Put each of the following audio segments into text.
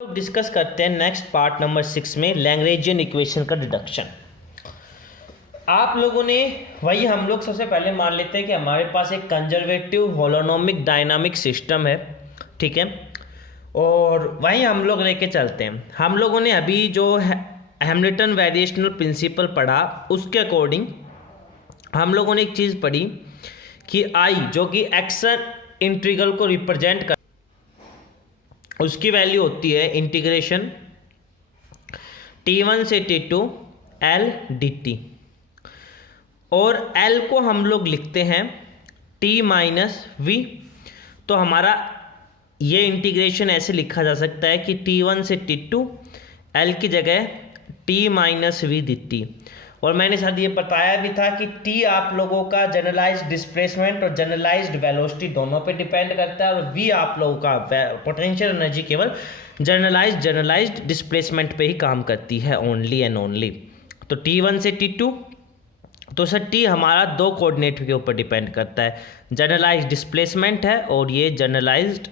लोग डिस्कस करते हैं नेक्स्ट पार्ट नंबर 6 में लैग्रेंजियन इक्वेशन का डिडक्शन। आप लोगों ने वही हम लोग सबसे पहले मान लेते हैं कि हमारे पास एक कंजर्वेटिव होलोनोमिक डायनामिक सिस्टम है, ठीक है, और वही हम लोग लेके चलते हैं। हम लोगों ने अभी जो हैमिल्टन वेरिएशनल प्रिंसिपल पढ़ा उसके अकॉर्डिंग हम लोगों ने एक चीज़ पढ़ी कि आई जो कि एक्शन इंटीग्रल को रिप्रेजेंट कर उसकी वैल्यू होती है इंटीग्रेशन t1 से t2 L dt, और L को हम लोग लिखते हैं t माइनस वी। तो हमारा ये इंटीग्रेशन ऐसे लिखा जा सकता है कि t1 से t2 L की जगह t माइनस वी dt। और मैंने साथ ये बताया भी था कि t आप लोगों का जनरलाइज्ड डिस्प्लेसमेंट और जनरलाइज्ड वेलोसिटी दोनों पे डिपेंड करता है, और v आप लोगों का पोटेंशियल एनर्जी केवल जनरलाइज्ड डिस्प्लेसमेंट पे ही काम करती है, ओनली एंड ओनली। तो t1 से t2, तो सर t हमारा दो कोऑर्डिनेट के ऊपर डिपेंड करता है, जनरलाइज्ड डिस्प्लेसमेंट है और ये जनरलाइज्ड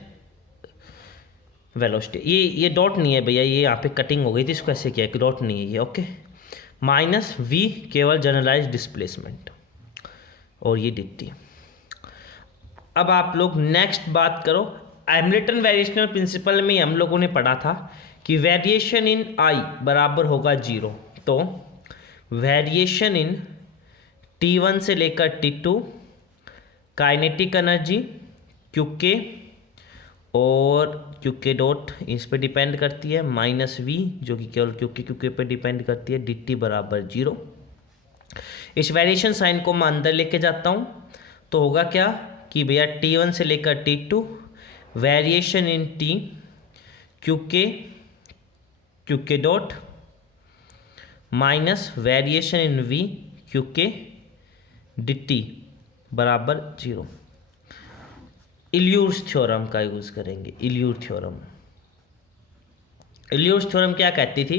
वेलोसिटी। ये डॉट नहीं है भैया, ये यहाँ पे कटिंग हो गई थी, इसको ऐसे किया कि डॉट नहीं है ये, ओके। माइनस v केवल जनरलाइज्ड डिस्प्लेसमेंट और ये dt। अब आप लोग नेक्स्ट बात करो, हैमिल्टन वेरिएशनल प्रिंसिपल में हम लोगों ने पढ़ा था कि वेरिएशन इन I बराबर होगा 0। तो वेरिएशन इन t1 से लेकर t2 काइनेटिक एनर्जी QK और QK डॉट इस पे डिपेंड करती है, माइनस v जो कि केवल QK पे डिपेंड करती है, dt बराबर 0। इस वेरिएशन साइन को मैं अंदर लेके जाता हूँ तो होगा क्या कि भैया t1 से लेकर t2 variation in t QK dot minus variation in v QK dt बराबर 0। इल्यूर्स थ्योरम का यूज़ करेंगे। इल्यूर थ्योरम क्या कहती थी,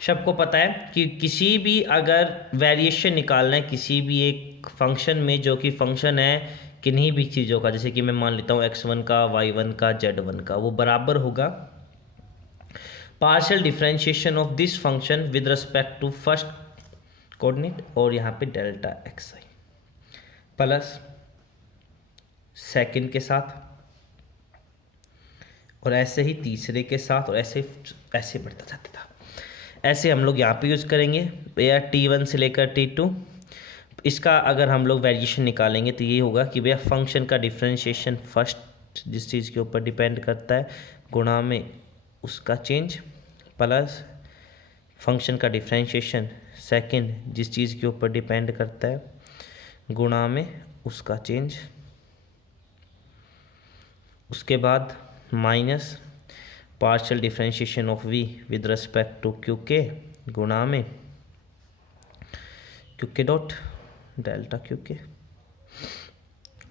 सबको पता है कि किसी भी अगर वेरिएशन निकालना है किसी भी एक फंक्शन में जो कि फंक्शन है किन्हीं भी चीज़ों का, जैसे कि मैं मान लेता हूँ x1 का, y1 का, z1 का, वो बराबर होगा partial differentiation of this function with respect to first coordinate और यहाँ पे डेल्टा xi प्लस सेकंड के साथ और ऐसे ही तीसरे के साथ और ऐसे बढ़ता जाता था। ऐसे हम लोग यहाँ पे यूज़ करेंगे भैया t1 से लेकर t2। इसका अगर हम लोग वेरिएशन निकालेंगे तो ये होगा कि भैया फंक्शन का डिफरेंशिएशन फर्स्ट जिस चीज़ के ऊपर डिपेंड करता है गुणा में उसका चेंज, प्लस फंक्शन का डिफरेंशिएशन सेकंड जिस चीज़ के ऊपर डिपेंड करता है गुणा में उसका चेंज, उसके बाद minus partial differentiation of v with respect to QK गुणा में QK डॉट डेल्टा QK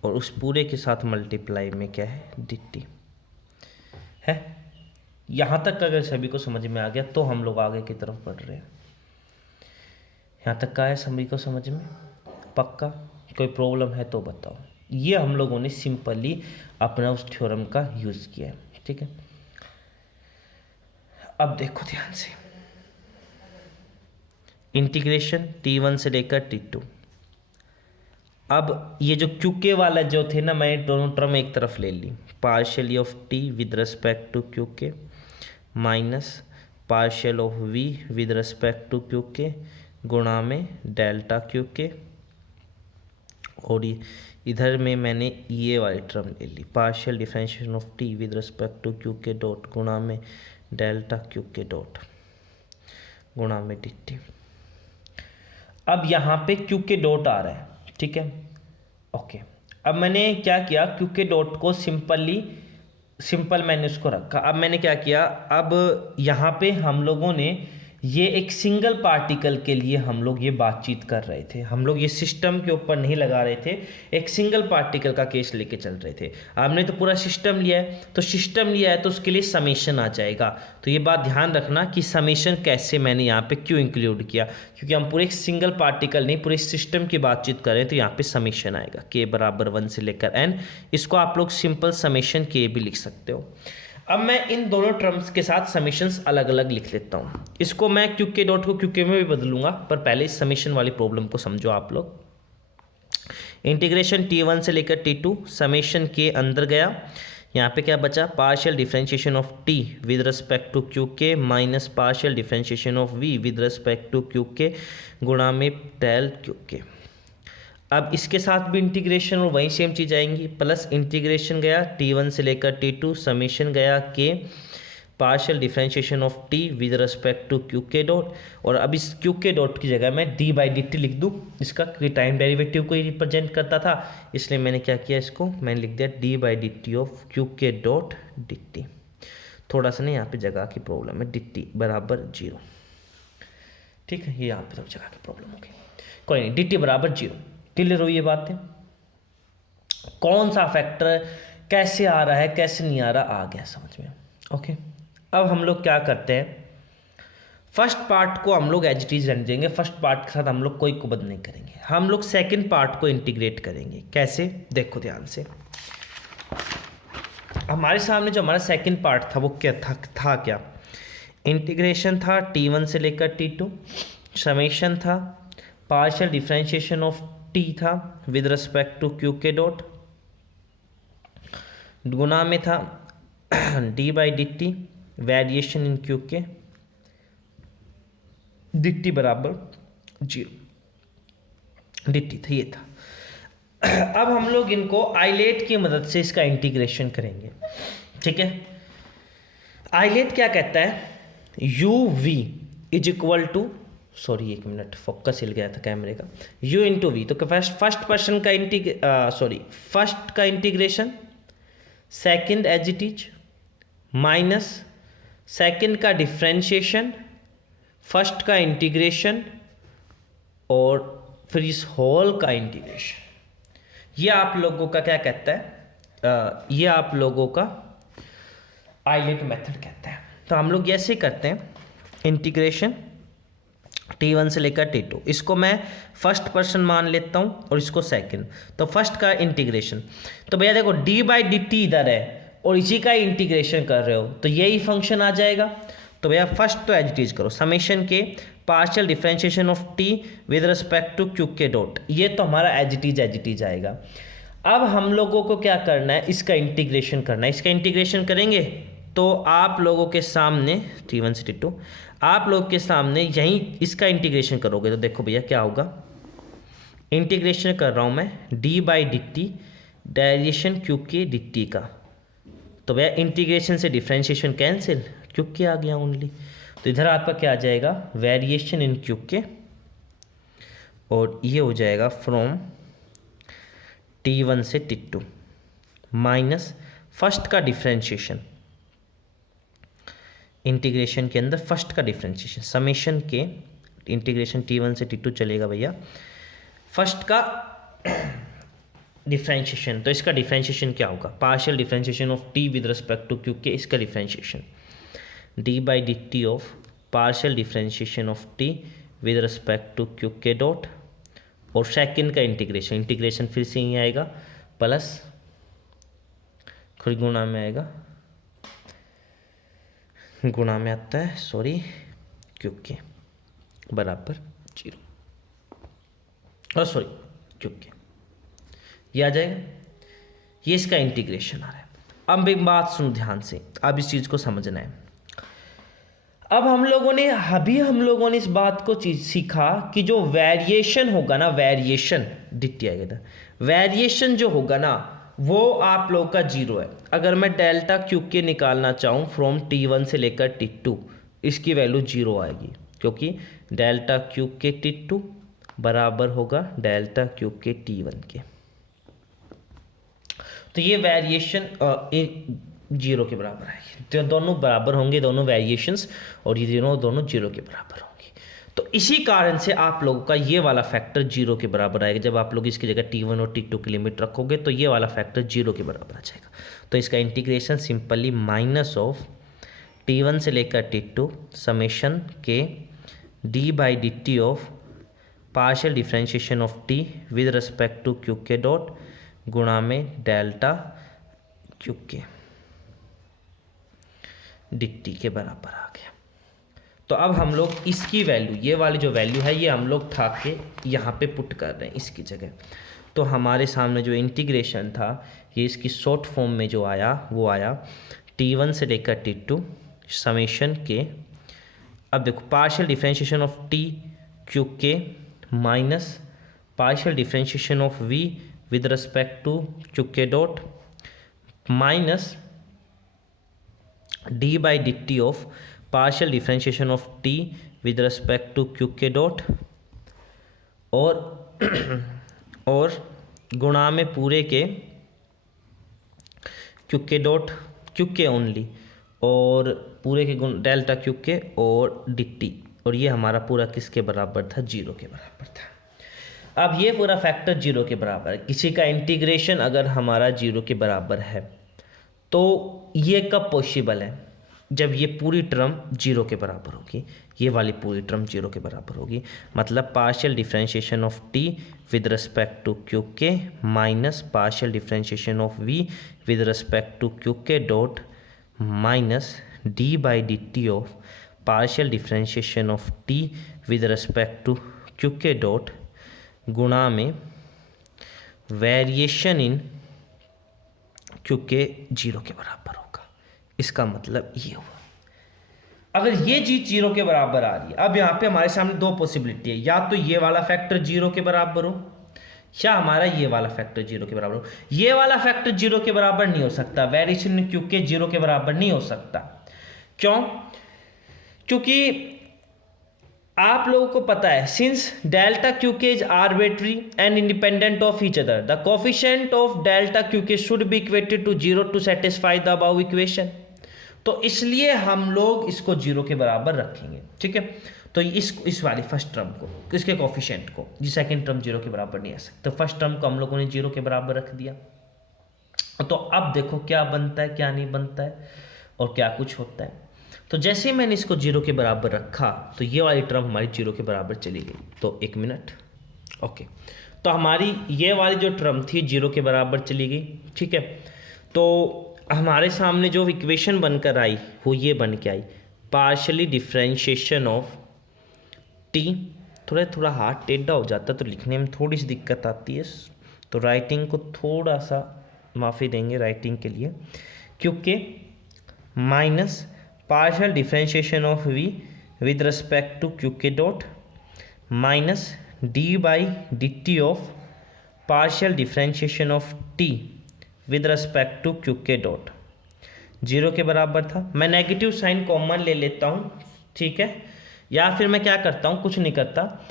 और उस पूरे के साथ मल्टीप्लाई में क्या है dt है। यहाँ तक अगर सभी को समझ में आ गया तो हम लोग आगे की तरफ बढ़ रहे हैं। यहाँ तक का है सभी को समझ में पक्का? कोई प्रॉब्लम है तो बताओ। ये हम लोगों ने सिंपली अपना उस थ्योरम का यूज़ किया है, ठीक है। अब देखो ध्यान से, इंटीग्रेशन t1 से लेकर t2। अब ये जो QK वाला जो थे ना, मैंने दोनों टर्म एक तरफ ले ली, partially of t with respect to QK minus partial of v with respect to QK गुणा में डेल्टा QK, और इधर में मैंने ये वाली टर्म ले ली, partial differentiation of t with respect to QK dot गुणा में डेल्टा QK डॉट गुणा में dt। अब यहाँ पे QK डॉट आ रहा है, ठीक है, ओके। अब मैंने क्या किया, QK डॉट को सिंपल मैंने उसको रखा। अब मैंने क्या किया, अब यहाँ पे हम लोगों ने ये एक सिंगल पार्टिकल के लिए हम लोग ये बातचीत कर रहे थे, हम लोग ये सिस्टम के ऊपर नहीं लगा रहे थे, एक सिंगल पार्टिकल का केस लेके चल रहे थे। आपने तो पूरा सिस्टम लिया है, तो सिस्टम लिया है तो उसके लिए समेशन आ जाएगा। तो ये बात ध्यान रखना कि समेशन कैसे मैंने यहाँ पे क्यों इंक्लूड किया, क्योंकि हम पूरे एक सिंगल पार्टिकल नहीं पूरे सिस्टम की बातचीत कर रहे हैं, तो यहाँ पे समेशन आएगा k बराबर 1 से लेकर n। इसको आप लोग सिंपल समेशन k भी लिख सकते हो। अब मैं इन दोनों टर्म्स के साथ समीशंस अलग अलग लिख लेता हूँ। इसको मैं क्यू के डॉट को क्यू के में भी बदलूंगा, पर पहले इस समीशन वाली प्रॉब्लम को समझो आप लोग। इंटीग्रेशन T1 से लेकर T2 समीशन के अंदर गया, यहाँ पे क्या बचा, partial differentiation of T with respect to Q K minus partial differentiation of V with respect to Q K गुणा में डेल क्यू के। अब इसके साथ भी इंटीग्रेशन और वही सेम चीज़ आएंगी, प्लस इंटीग्रेशन गया T1 से लेकर T2 समीशन गया के partial differentiation of T with respect to Q के डॉट, और अब इस क्यू के डॉट की जगह मैं डी बाई डी टी लिख दूँ इसका, क्योंकि टाइम डेरिवेटिव को ही रिप्रेजेंट करता था, इसलिए मैंने क्या किया, इसको मैंने लिख दिया d by D T of q के डॉट डी टी। थोड़ा सा ना यहाँ पे जगह की प्रॉब्लम है, डी टी बराबर 0, ठीक है, ये यहाँ पे तो जगह की प्रॉब्लम हो गई, कोई नहीं, डी टी बराबर 0। क्लियर हुई ये बातें, कौन सा फैक्टर कैसे आ रहा है कैसे नहीं आ रहा, आ गया समझ में। ओके, अब हम लोग क्या करते हैं, फर्स्ट पार्ट को हम लोग एज इट इज रहने देंगे, फर्स्ट पार्ट के साथ हम लोग कोई कुबद नहीं करेंगे, हम लोग सेकंड पार्ट को इंटीग्रेट करेंगे। कैसे, देखो ध्यान से, हमारे सामने जो हमारा सेकंड पार्ट था वो क्या था क्या, इंटीग्रेशन था T1 से लेकर T2, समेशन था, पार्शियल डिफरेंशिएशन ऑफ T था विद रिस्पेक्ट टू क्यू के डॉट, गुना में था D by D T variation in Q के, डी टी बराबर 0, डी टी था, ये था। अब हम लोग इनको आइलेट की मदद से इसका इंटीग्रेशन करेंगे, ठीक है। आइलेट क्या कहता है, U V is equal to, sorry एक मिनट फोकस हिल गया था कैमरे का, u इंटू वी, तो फर्स्ट पर्सन का फर्स्ट का integration, second as it is, minus second का डिफरेंशिएशन, फर्स्ट का इंटीग्रेशन, और फिर इस होल का इंटीग्रेशन। ये आप लोगों का क्या कहता है, ये आप लोगों का आइलेट मेथड कहता है। तो हम लोग ऐसे करते हैं, इंटीग्रेशन T1 से लेकर T2, इसको मैं फर्स्ट पर्सन मान लेता हूँ और इसको सेकंड, तो फर्स्ट का इंटीग्रेशन, तो भैया देखो d बाई डी टी इधर है और इसी का इंटीग्रेशन कर रहे हो तो यही फंक्शन आ जाएगा। तो भैया फर्स्ट तो एज इट इज करो, समेशन के partial differentiation of T with respect to Q के डॉट, ये तो हमारा एज इट इज आएगा। अब हम लोगों को क्या करना है, इसका इंटीग्रेशन करना है। इसका इंटीग्रेशन करेंगे तो आप लोगों के सामने T1 से T2, आप लोग के सामने यहीं इसका इंटीग्रेशन करोगे तो देखो भैया क्या होगा, इंटीग्रेशन कर रहा हूँ मैं D by D T derivation Q के डी टी का, तो भैया इंटीग्रेशन से डिफरेंशिएशन कैंसिल, क्यू के आ गया ओनली, तो इधर आपका क्या आ जाएगा, वेरिएशन इन क्यू के, और ये हो जाएगा फ्रॉम T1 से T2 माइनस फर्स्ट का डिफरेंशिएशन, इंटीग्रेशन के अंदर फर्स्ट का डिफरेंशिएशन, समेशन के इंटीग्रेशन T1 से T2 चलेगा भैया, फर्स्ट का डिफरेंशिएशन, तो इसका डिफरेंशिएशन क्या होगा, partial differentiation of T with respect to Q k, इसका differentiation d by D T of partial differentiation of T with respect to Q के डॉट, और सेकंड का इंटीग्रेशन फिर से ही आएगा, प्लस खुद गुणा में आएगा, गुणा में आता है सॉरी क्यू के बराबर 0, और सॉरी क्यू के, ये आ जाएगा, ये इसका इंटीग्रेशन आ रहा है। अब एक बात सुनो ध्यान से, अब इस चीज़ को समझना है। अब हम लोगों ने इस बात को चीज सीखा कि जो वेरिएशन होगा ना, वेरिएशन डिटी आएगा, वेरिएशन जो होगा ना वो आप लोग का 0 है। अगर मैं डेल्टा क्यू के निकालना चाहूँ फ्रॉम T1 से लेकर T2, इसकी वैल्यू 0 आएगी, क्योंकि डेल्टा क्यू के T2 बराबर होगा डेल्टा क्यू के T1 के, तो ये वेरिएशन 0 के बराबर आएगी, तो दोनों बराबर होंगे, दोनों वेरिएशंस, और ये दोनों 0 के बराबर होंगे। तो इसी कारण से आप लोगों का ये वाला फैक्टर 0 के बराबर आएगा। जब आप लोग इसकी जगह T1 और T2 की लिमिट रखोगे तो ये वाला फैक्टर 0 के बराबर आ जाएगा। तो इसका integration simply minus of T1 से लेकर T2 समेशन के d by D T of partial differentiation of T with respect to Q के डॉट गुणा में डेल्टा क्यू के, dt के बराबर आ गया। तो अब हम लोग इसकी वैल्यू, ये वाली जो वैल्यू है ये हम लोग उठा के यहाँ पे पुट कर रहे हैं इसकी जगह। तो हमारे सामने जो इंटीग्रेशन था ये इसकी शॉर्ट फॉर्म में जो आया वो आया t1 से लेकर t2 समेशन के, अब देखो partial differentiation of t Q K minus partial differentiation of v with respect to Q के dot minus d by D T of partial differentiation of t with respect to Q के dot और गुणा में पूरे के Q के dot Q के only और पूरे के गुण डेल्टा क्यू के और डी टी, और ये हमारा पूरा किसके बराबर था, 0 के बराबर था। अब ये पूरा फैक्टर 0 के बराबर है। किसी का इंटीग्रेशन अगर हमारा 0 के बराबर है तो ये कब पॉसिबल है, जब ये पूरी टर्म 0 के बराबर होगी, ये वाली पूरी टर्म 0 के बराबर होगी। मतलब partial differentiation of t with respect to Q K minus partial differentiation of v with respect to Q के dot minus d by D T of partial differentiation of t with respect to Q के dot गुणा में variation in Q के 0 के बराबर होगा। इसका मतलब ये हुआ। अगर ये चीज 0 के बराबर आ रही है, अब यहाँ पे हमारे सामने दो पॉसिबिलिटी है, या तो ये वाला फैक्टर 0 के बराबर हो या हमारा ये वाला फैक्टर 0 के बराबर हो। ये वाला फैक्टर 0 के बराबर नहीं हो सकता, वेरिएशन इन क्यू के 0 के बराबर नहीं हो सकता। क्यों? क्योंकि आप लोगों को पता है since delta Q K is arbitrary and independent of each other the coefficient of delta Q K should be equated to 0 to satisfy the above equation. तो इसलिए हम लोग इसको 0 के बराबर रखेंगे, ठीक है। तो इस वाली फर्स्ट टर्म को, इसके कोफिशिएंट को, जी सेकंड टर्म 0 के बराबर नहीं आ सकता, तो फर्स्ट टर्म को हम लोगों ने 0 के बराबर रख दिया। तो अब देखो क्या बनता है क्या नहीं बनता है और क्या कुछ होता है। तो जैसे मैंने इसको 0 के बराबर रखा तो ये वाली टर्म हमारी 0 के बराबर चली गई। तो एक मिनट, ओके, तो हमारी ये वाली जो टर्म थी 0 के बराबर चली गई, ठीक है। तो हमारे सामने जो इक्वेशन बनकर आई वो ये बन के आई, पार्शियली डिफरेंशिएशन ऑफ t, थोड़ा हाथ टेढ़ा हो जाता तो लिखने में थोड़ी सी दिक्कत आती है, तो राइटिंग को थोड़ा सा माफ़ी देंगे राइटिंग के लिए, क्योंकि minus partial differentiation of v with respect to Q के dot minus d by D T of partial differentiation of t with respect to Q के डॉट 0 के बराबर था। मैं नेगेटिव साइन कॉमन ले लेता हूँ, ठीक है, या फिर मैं क्या करता हूँ, कुछ नहीं करता,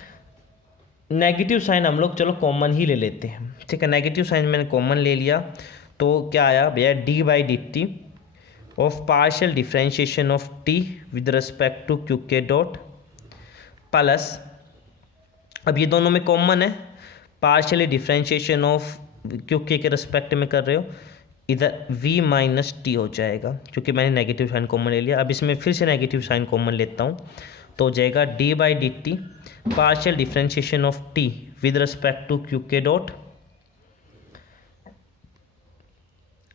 नेगेटिव साइन हम लोग चलो कॉमन ही ले लेते हैं, ठीक है। नेगेटिव साइन मैंने कॉमन ले लिया तो क्या आया भैया, d by D T of partial differentiation of t with respect to Q के डॉट प्लस, अब ये दोनों में कॉमन है, पार्शियली डिफरेंशिएशन ऑफ क्यू के रिस्पेक्ट में कर रहे हो, इधर v माइनस टी हो जाएगा क्योंकि मैंने नेगेटिव साइन कॉमन ले लिया। अब इसमें फिर से नेगेटिव साइन कॉमन लेता हूँ तो हो जाएगा d by D T partial differentiation of t with respect to Q के dot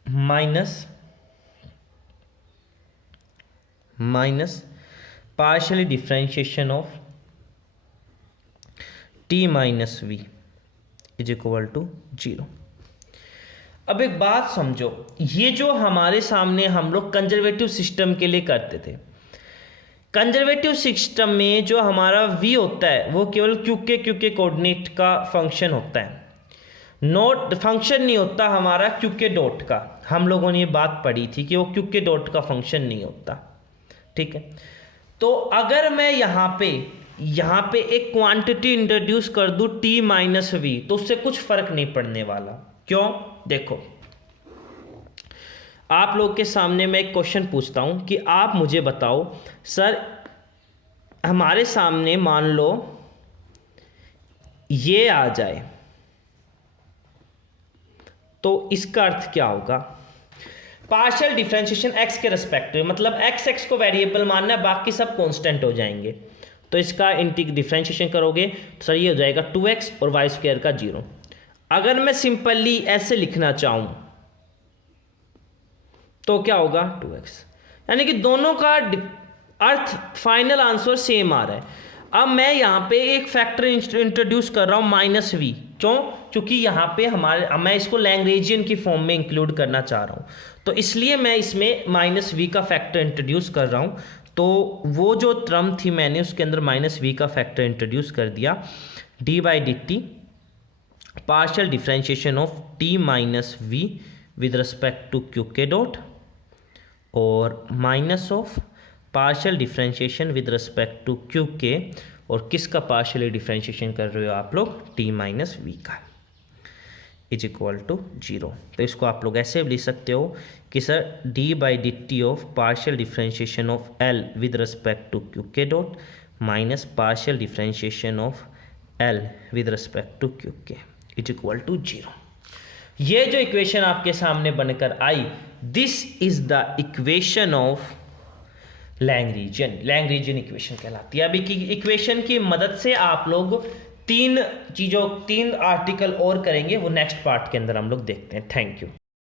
minus partially differentiation of t minus v is equal to 0। अब एक बात समझो, ये जो हमारे सामने हम लोग कंजर्वेटिव सिस्टम के लिए करते थे, कंजर्वेटिव सिस्टम में जो हमारा v होता है वो केवल क्यू के कोऑर्डिनेट का फंक्शन होता है, नोट फंक्शन नहीं होता हमारा क्यू के डॉट का। हम लोगों ने ये बात पढ़ी थी कि वो क्यू के डॉट का फंक्शन नहीं होता, ठीक है। तो अगर मैं यहाँ पे एक क्वांटिटी इंट्रोड्यूस कर दूँ t माइनस वी, तो उससे कुछ फर्क नहीं पड़ने वाला। क्यों? देखो, आप लोग के सामने मैं एक क्वेश्चन पूछता हूं कि आप मुझे बताओ सर, हमारे सामने मान लो ये आ जाए तो इसका अर्थ क्या होगा, पार्शियल डिफरेंशिएशन x के रेस्पेक्ट में, मतलब x को वेरिएबल मानना है, बाकी सब कांस्टेंट हो जाएंगे। तो इसका डिफरेंशिएशन करोगे तो सर ये हो जाएगा 2x और वाई स्क्वायर का 0। अगर मैं सिंपली ऐसे लिखना चाहूं तो क्या होगा 2x, यानी कि दोनों का अर्थ फाइनल आंसर सेम आ रहा है। अब मैं यहाँ पे एक फैक्टर इंट्रोड्यूस कर रहा हूँ माइनस वी, क्यों? क्योंकि यहाँ पे मैं इसको लैग्रेंजियन की फॉर्म में इंक्लूड करना चाह रहा हूँ, तो इसलिए मैं इसमें माइनस वी का फैक्टर इंट्रोड्यूस कर रहा हूँ। तो वो जो टर्म थी मैंने उसके अंदर माइनस वी का फैक्टर इंट्रोड्यूस कर दिया, d by D T partial differentiation of t minus v with respect to Q के डॉट, और minus of partial differentiation with respect to Q k, और किसका पार्शियली डिफ्रेंशिएशन कर रहे हो आप लोग? टी माइनस वी का, इज इक्वल टू 0। तो इसको आप लोग ऐसे लिख सकते हो कि sir D by D T of partial differentiation of L with respect to Q के dot minus partial differentiation of L with respect to Q K is equal to 0। ये जो इक्वेशन आपके सामने बनकर आई, this is the equation of Lagrangian equation कहलाती है। अभी की इक्वेशन की मदद से आप लोग तीन आर्टिकल और करेंगे, वो नेक्स्ट पार्ट के अंदर हम लोग देखते हैं। Thank you.